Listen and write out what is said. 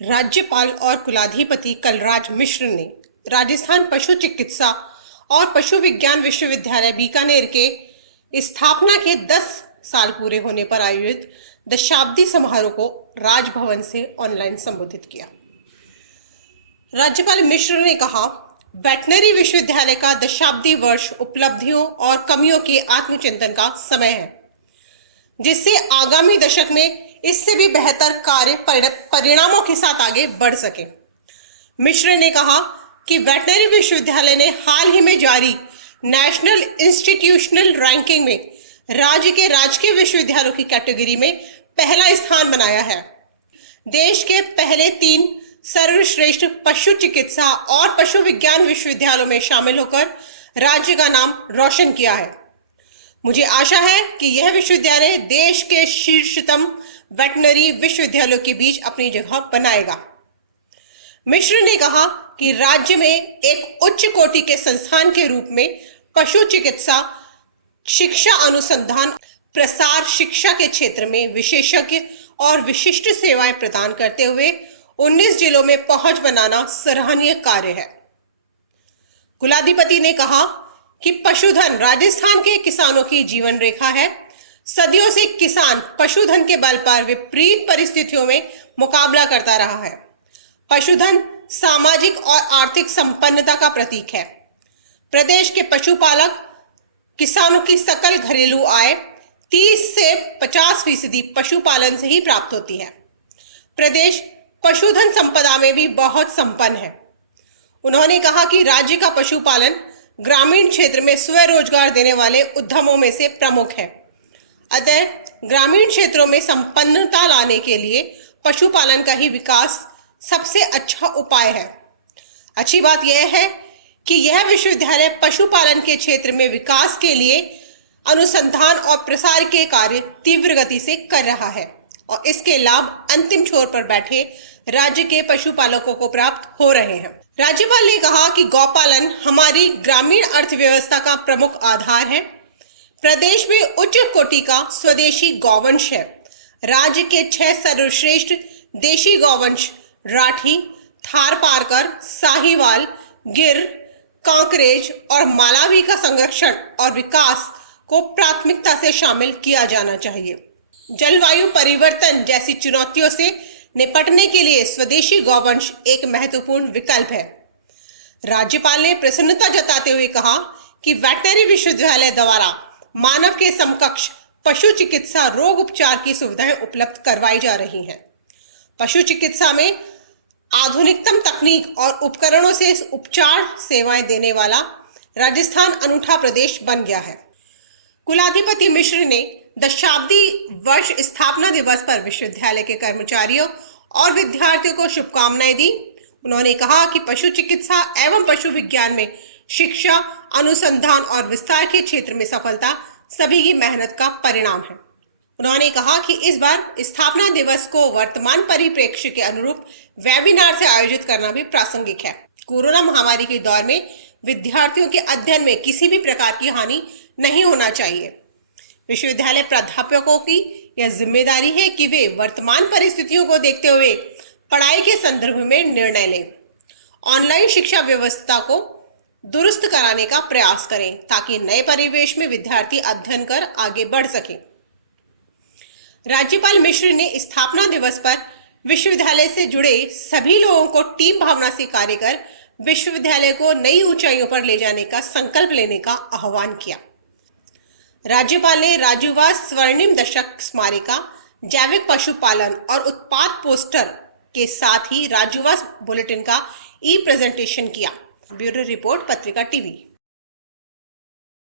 राज्यपाल और कुलाधिपति कलराज मिश्र ने राजस्थान पशु चिकित्सा और पशु विज्ञान विश्वविद्यालय बीकानेर के स्थापना के 10 साल पूरे होने पर आयोजित दशाब्दी समारोह को राजभवन से ऑनलाइन संबोधित किया। राज्यपाल मिश्र ने कहा, वेटनरी विश्वविद्यालय का दशाब्दी वर्ष उपलब्धियों और कमियों के आत्मचिंतन का समय है, जिससे आगामी दशक में इससे भी बेहतर कार्य परिणामों के साथ आगे बढ़ सके। मिश्र ने कहा कि वेटनरी विश्वविद्यालय ने हाल ही में जारी नेशनल इंस्टीट्यूशनल रैंकिंग में राज्य के राजकीय विश्वविद्यालयों की कैटेगरी में पहला स्थान बनाया है। देश के पहले 3 सर्वश्रेष्ठ पशु चिकित्सा और पशु विज्ञान विश्वविद्यालयों में शामिल होकर राज्य का नाम रोशन किया है। मुझे आशा है कि यह विश्वविद्यालय देश के शीर्षतम वेटनरी विश्वविद्यालयों के बीच अपनी जगह बनाएगा। मिश्र ने कहा कि राज्य में एक उच्च कोटि के संस्थान के रूप में पशु चिकित्सा शिक्षा, अनुसंधान, प्रसार, शिक्षा के क्षेत्र में विशेषज्ञ और विशिष्ट सेवाएं प्रदान करते हुए 19 जिलों में पहुंच बनाना सराहनीय कार्य है। कुलाधिपति ने कहा कि पशुधन राजस्थान के किसानों की जीवन रेखा है। सदियों से किसान पशुधन के बल पर विपरीत परिस्थितियों में मुकाबला करता रहा है। पशुधन सामाजिक और आर्थिक संपन्नता का प्रतीक है। प्रदेश के पशुपालक किसानों की सकल घरेलू आय 30 से 50% पशुपालन से ही प्राप्त होती है। प्रदेश पशुधन संपदा में भी बहुत संपन्न है। उन्होंने कहा कि राज्य का पशुपालन ग्रामीण क्षेत्र में स्वरोजगार देने वाले उद्यमों में से प्रमुख है। अतः ग्रामीण क्षेत्रों में संपन्नता लाने के लिए पशुपालन का ही विकास सबसे अच्छा उपाय है। अच्छी बात यह है कि यह विश्वविद्यालय पशुपालन के क्षेत्र में विकास के लिए अनुसंधान और प्रसार के कार्य तीव्र गति से कर रहा है और इसके लाभ अंतिम छोर पर बैठे राज्य के पशुपालकों को प्राप्त हो रहे हैं। राज्यपाल ने कहा कि गौपालन हमारी ग्रामीण अर्थव्यवस्था का प्रमुख आधार है। प्रदेश में उच्च कोटि का स्वदेशी गौवंश है। राज्य के 6 सर्वश्रेष्ठ देशी गौवंश राठी, थारपारकर, साहीवाल, गिर, कांकरेज और मालावी का संरक्षण और विकास को प्राथमिकता से शामिल किया जाना चाहिए। जलवायु परिवर्तन जैसी चुनौतियों से निपटने के लिए स्वदेशी गौवंश एक महत्वपूर्ण विकल्प है। राज्यपाल ने प्रसन्नता जताते हुए कहा कि वेटनरी विश्वविद्यालय द्वारा मानव के समकक्ष पशु चिकित्सा रोग उपचार की सुविधाएं उपलब्ध करवाई जा रही हैं। पशु चिकित्सा में आधुनिकतम तकनीक और उपकरणों से उपचार सेवाएं देने वाला राजस्थान अनूठा प्रदेश बन गया है। कुलाधिपति मिश्र ने दशाब्दी वर्ष स्थापना दिवस पर विश्वविद्यालय के कर्मचारियों और विद्यार्थियों को शुभकामनाएं दी। उन्होंने कहा कि पशु चिकित्सा एवं पशु विज्ञान में शिक्षा, अनुसंधान और विस्तार के क्षेत्र में सफलता सभी की मेहनत का परिणाम है। उन्होंने कहा कि इस बार स्थापना दिवस को वर्तमान परिप्रेक्ष्य के अनुरूप वेबिनार से आयोजित करना भी प्रासंगिक है। कोरोना महामारी के दौर में विद्यार्थियों के अध्ययन में किसी भी प्रकार की हानि नहीं होना चाहिए। विश्वविद्यालय प्राध्यापकों की यह जिम्मेदारी है कि वे वर्तमान परिस्थितियों को देखते हुए पढ़ाई के संदर्भ में निर्णय लें। ऑनलाइन शिक्षा व्यवस्था को दुरुस्त कराने का प्रयास करें ताकि नए परिवेश में विद्यार्थी अध्ययन कर आगे बढ़ सके। राज्यपाल मिश्र ने स्थापना दिवस पर विश्वविद्यालय से जुड़े सभी लोगों को टीम भावना से कार्य कर विश्वविद्यालय को नई ऊंचाइयों पर ले जाने का संकल्प लेने का आह्वान किया। राज्यपाल ने राजूवास स्वर्णिम दशक स्मारिका, जैविक पशुपालन और उत्पाद पोस्टर के साथ ही राजूवास बुलेटिन का ई प्रेजेंटेशन किया। ब्यूरो रिपोर्ट, पत्रिका टीवी।